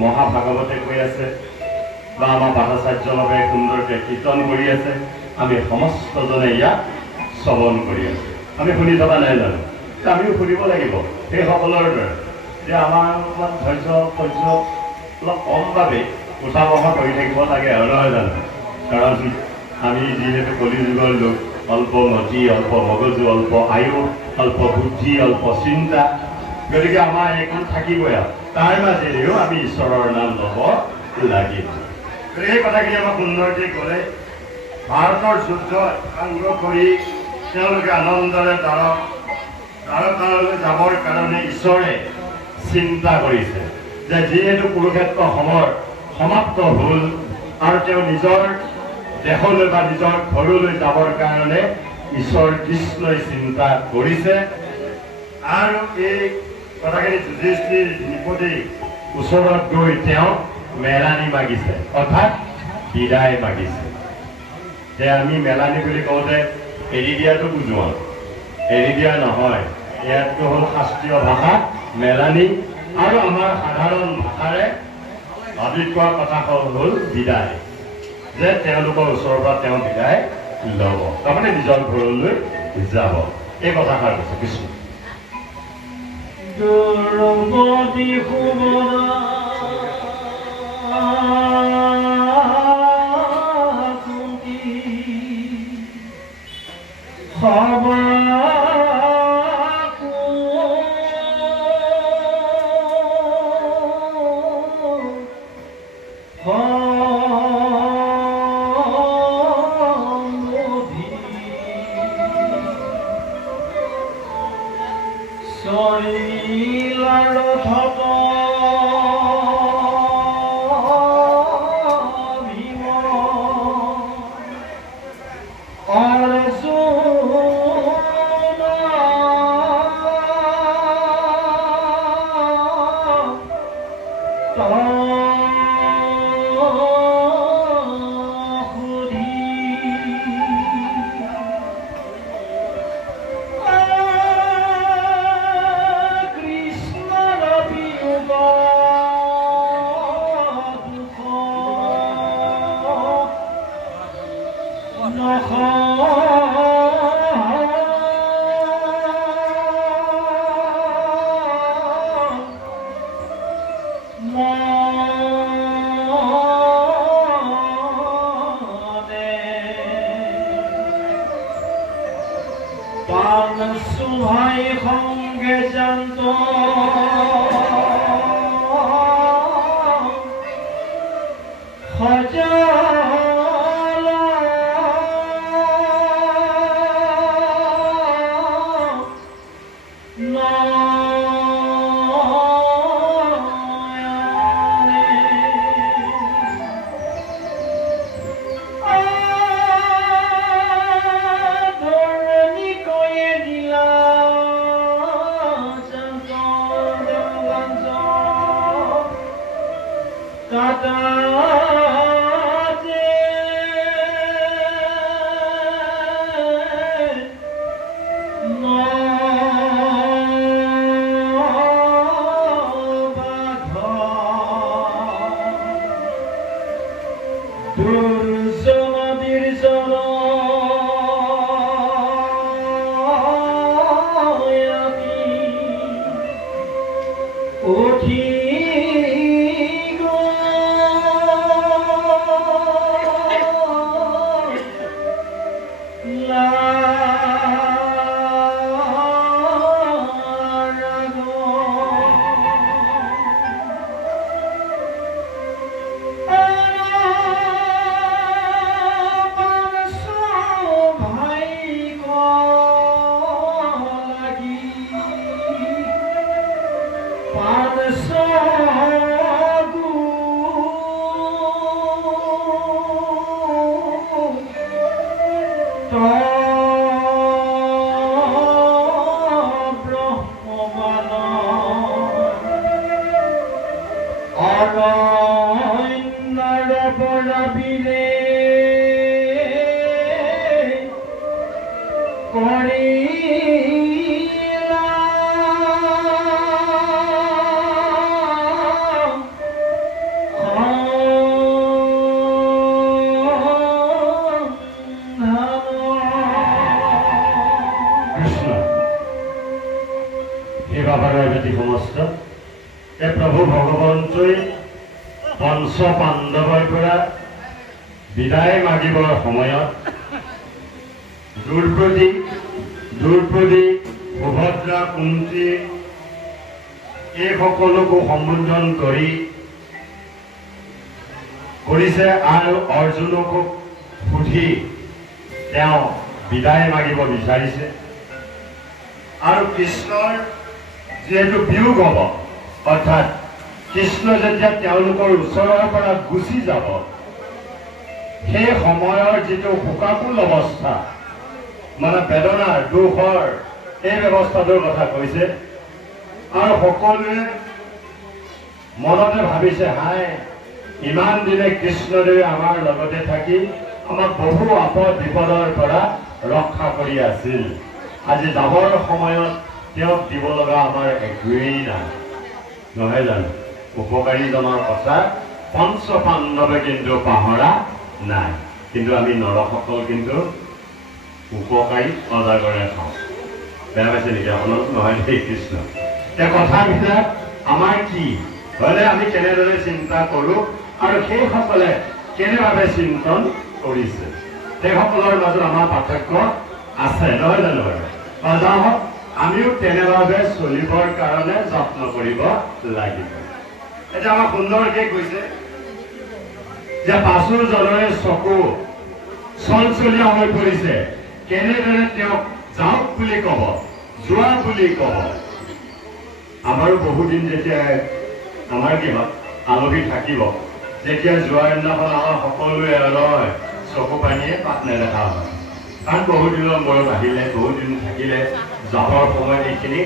মহাভাগৱতে কৈ আছে বা আমাৰ বাধাচাৰ্যভাৱে সুন্দৰকৈ কীৰ্তন কৰি আছে, আমি সমস্তজনে ইয়াক শ্ৰৱণ কৰি আছোঁ। আমি শুনি থকা নাই জানো? আমিও শুনিব লাগিব সেইসকলৰ দৰে যে আমাৰ অলপমান ধৈৰ্য অলপ কমভাৱে উঠা বহা কৰি থাকিব লাগে আৰু নহয় জানো? কাৰণ আমি যিহেতু কলিযুগৰ লোক, অল্প মতি, অল্প মগজু, অল্প আয়ু, অল্প বুদ্ধি, অল্প চিন্তা, গতিকে আমাৰ এইখন থাকিবই আৰু তাৰ মাজেৰেও আমি ঈশ্বৰৰ নাম ল'ব লাগিব। এই কথাখিনি আমাক সুন্দৰকৈ ক'লে। ভাৰতৰ যুদ্ধ সাংগ কৰি তেওঁলোকে আনন্দৰে দ্বাৰকালৈ যাবৰ কাৰণে ঈশ্বৰে চিন্তা কৰিছে যে যিহেতু কুৰুক্ষেত্ৰ সমৰ সমাপ্ত হ'ল আৰু তেওঁ নিজৰ দেশলৈ বা নিজৰ ঘৰলৈ যাবৰ কাৰণে ঈশ্বৰ কৃষ্ণই চিন্তা কৰিছে। আৰু এই কথাখিনি যুধিষ্ঠিৰ দ্ৰৌপদীৰ ওচৰত গৈ তেওঁ মেলানি মাগিছে, অৰ্থাৎ বিদায় মাগিছে। যে আমি মেলানি বুলি কওঁতে এৰি দিয়াটো বুজোৱা, এৰি দিয়া নহয়, ইয়াতটো হ'ল শাস্ত্ৰীয় ভাষা মেলানি, আৰু আমাৰ সাধাৰণ ভাষাৰে ভাবি কোৱা কথা হ'ল বিদায়, যে তেওঁলোকৰ ওচৰৰ পৰা তেওঁ বিদায় ল'ব, তাৰমানে নিজৰ ঘৰলৈ যাব। এই কথাষাৰ কৈছে কৃষ্ণ। বসন্তই পঞ্চ পাণ্ডৱৰ পৰা বিদায় মাগিবৰ সময়ত দ্ৰৌপদী সুভদ্ৰা কুন্তী এই সকলোকো সম্বোধন কৰিছে আৰু অৰ্জুনকো সুধি তেওঁ বিদায় মাগিব বিচাৰিছে আৰু কৃষ্ণৰ যেহেতু বিয়োগ হ'ব অৰ্থাৎ কৃষ্ণ যেতিয়া তেওঁলোকৰ ওচৰৰ পৰা গুচি যাব সেই সময়ৰ যিটো শোকাকুল অৱস্থা মানে বেদনাৰ দুখৰ এই ব্যৱস্থাটোৰ কথা কৈছে আৰু সকলোৱে মনতে ভাবিছে হাই ইমান দিনে কৃষ্ণদেৱে আমাৰ লগতে থাকি আমাক বহু আপদ বিপদৰ পৰা ৰক্ষা কৰি আছিল আজি যাবৰ সময়ত তেওঁক দিব লগা আমাৰ একোৱেই নাই নহয় জানো উপকাৰীজনৰ কথা পঞ্চ পাণ্ডৱে কিন্তু পাহৰা নাই কিন্তু আমি নৰসকল কিন্তু উপকাৰী অজাগৰে খাওঁ বেয়া পাইছে নেকি আপোনালোক নহয় দেই কৃষ্ণ এই কথাবিলাক আমাৰ কি হলে আমি কেনেদৰে চিন্তা কৰোঁ আৰু সেইসকলে কেনেভাৱে চিন্তন কৰিছে সেইসকলৰ মাজত আমাৰ পাৰ্থক্য আছে নহয় জানো বাৰু আমিও তেনেভাৱে চলিবৰ কাৰণে যত্ন কৰিব লাগিব এটা আমাক সুন্দৰকে কৈছে যে পাছৰ জনৰে চকু চলচলীয়া হৈ পৰিছে কেনেদৰে তেওঁক যাওক বুলি ক'ব যোৱা বুলি ক'ব আমাৰো বহুদিন যেতিয়া আমাৰ কি হয় আলহী থাকিব যেতিয়া যোৱাৰ দিনাখন আমাৰ সকলোৱে অলয় চকু পানীয়ে পাত নেদেখা হয় কাৰণ বহুদিনৰ মূৰত আহিলে বহুদিন থাকিলে যাবৰ সময়ত এইখিনি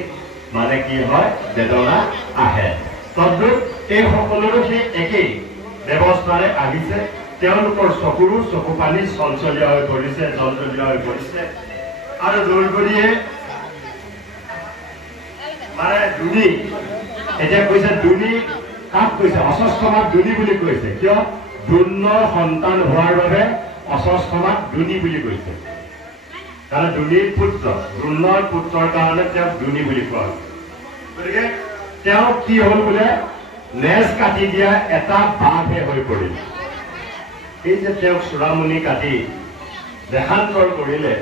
মানে কি হয় বেদনা আহে তদ্ৰুপ এই সকলোৰো সেই একেই ব্যৱস্থাৰে আহিছে তেওঁলোকৰ চকুৰো চকু পানী চলচলীয়া হৈ পৰিছে জলজলীয়া হৈ পৰিছে আৰু দ্ৰৌপদীয়ে মানে দুনি এতিয়া কৈছে দুনি কাক কৈছে অস্বস্থমাক দুনি বুলি কৈছে কিয় দ্ৰোণৰ সন্তান হোৱাৰ বাবে অস্বস্থমাক দুনি বুলি কৈছে কাৰণ দুনিৰ পুত্ৰ দ্ৰোণৰ পুত্ৰৰ কাৰণে তেওঁক দুনি বুলি কোৱা হয় গতিকে তেওঁ কি হ'ল বোলে নেজ কাটি দিয়া এটা বাঘহে হৈ পৰিল এই যে তেওঁক চূড়ামণি কাটি দেশান্তৰ কৰিলে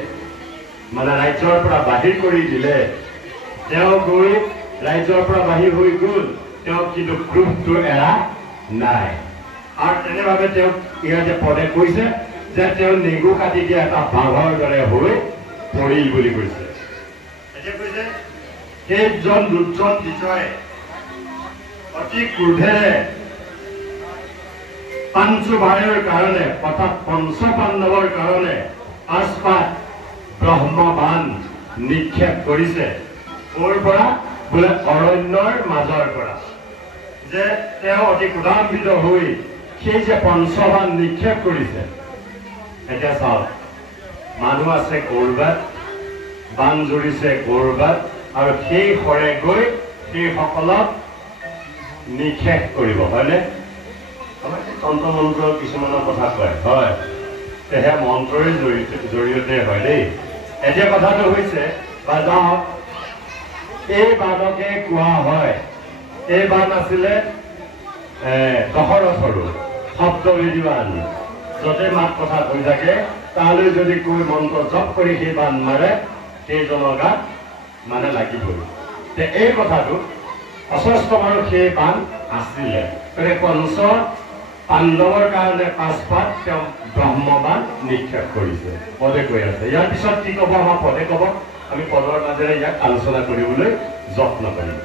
মানে ৰাজ্যৰ পৰা বাহিৰ কৰি দিলে তেওঁ গৈ ৰাজ্যৰ পৰা বাহিৰ হৈ গ'ল তেওঁ কিন্তু ক্ৰোধটো এৰা নাই আৰু তেনেভাৱে তেওঁক ইয়াতে পদে কৈছে যে তেওঁ নেগু কাটি দিয়া এটা বাঘৰ দৰে হৈ পৰিল বুলি কৈছে এতিয়া কৈছে সেইজন দুৰ্জন বিজয় অতি ক্ৰোধেৰে পাঞ্চু ভাইৰ কাৰণে অৰ্থাৎ পঞ্চ পাণ্ডৱৰ কাৰণে পাঁচপাত ব্ৰহ্মবাণ নিক্ষেপ কৰিছে ক'ৰ পৰা বোলে অৰণ্যৰ মাজৰ পৰা যে তেওঁ অতি ক্ৰোধান্বিত হৈ সেই যে পঞ্চবাণ নিক্ষেপ কৰিছে এতিয়া চাওক মানুহ আছে ক'ৰবাত বাণ জুৰিছে ক'ৰবাত আৰু সেই সৰে গৈ সেইসকলক নিক্ষেপ কৰিব হয়নে আমাৰ তন্ত্ৰ মন্ত্ৰ কিছুমানৰ কথা কয় হয় সেয়া মন্ত্ৰৰে জৰিয়তে হয় দেই এতিয়া কথাটো হৈছে বা যাওক এই বাণকে কোৱা হয় এই বাণ আছিলে দশৰথৰো শব্দবেদী বাণ য'তে মাত কথা কৈ থাকে তালৈ যদি কৈ মন্ত্ৰ জপ কৰি সেই বাণ মাৰে সেইজনৰ গাত মানে লাগিবই এই কথাটো অস্বস্থমাৰো সেই বাণ আছিলে পঞ্চ পাণ্ডৱৰ কাৰণে পাঁচপাত তেওঁ ব্ৰহ্মবাণ নিক্ষেপ কৰিছে পদে কৈ আছে ইয়াৰ পিছত কি ক'ব আমাৰ পদে ক'ব আমি পদৰ মাজেৰে ইয়াক আলোচনা কৰিবলৈ যত্ন কৰিম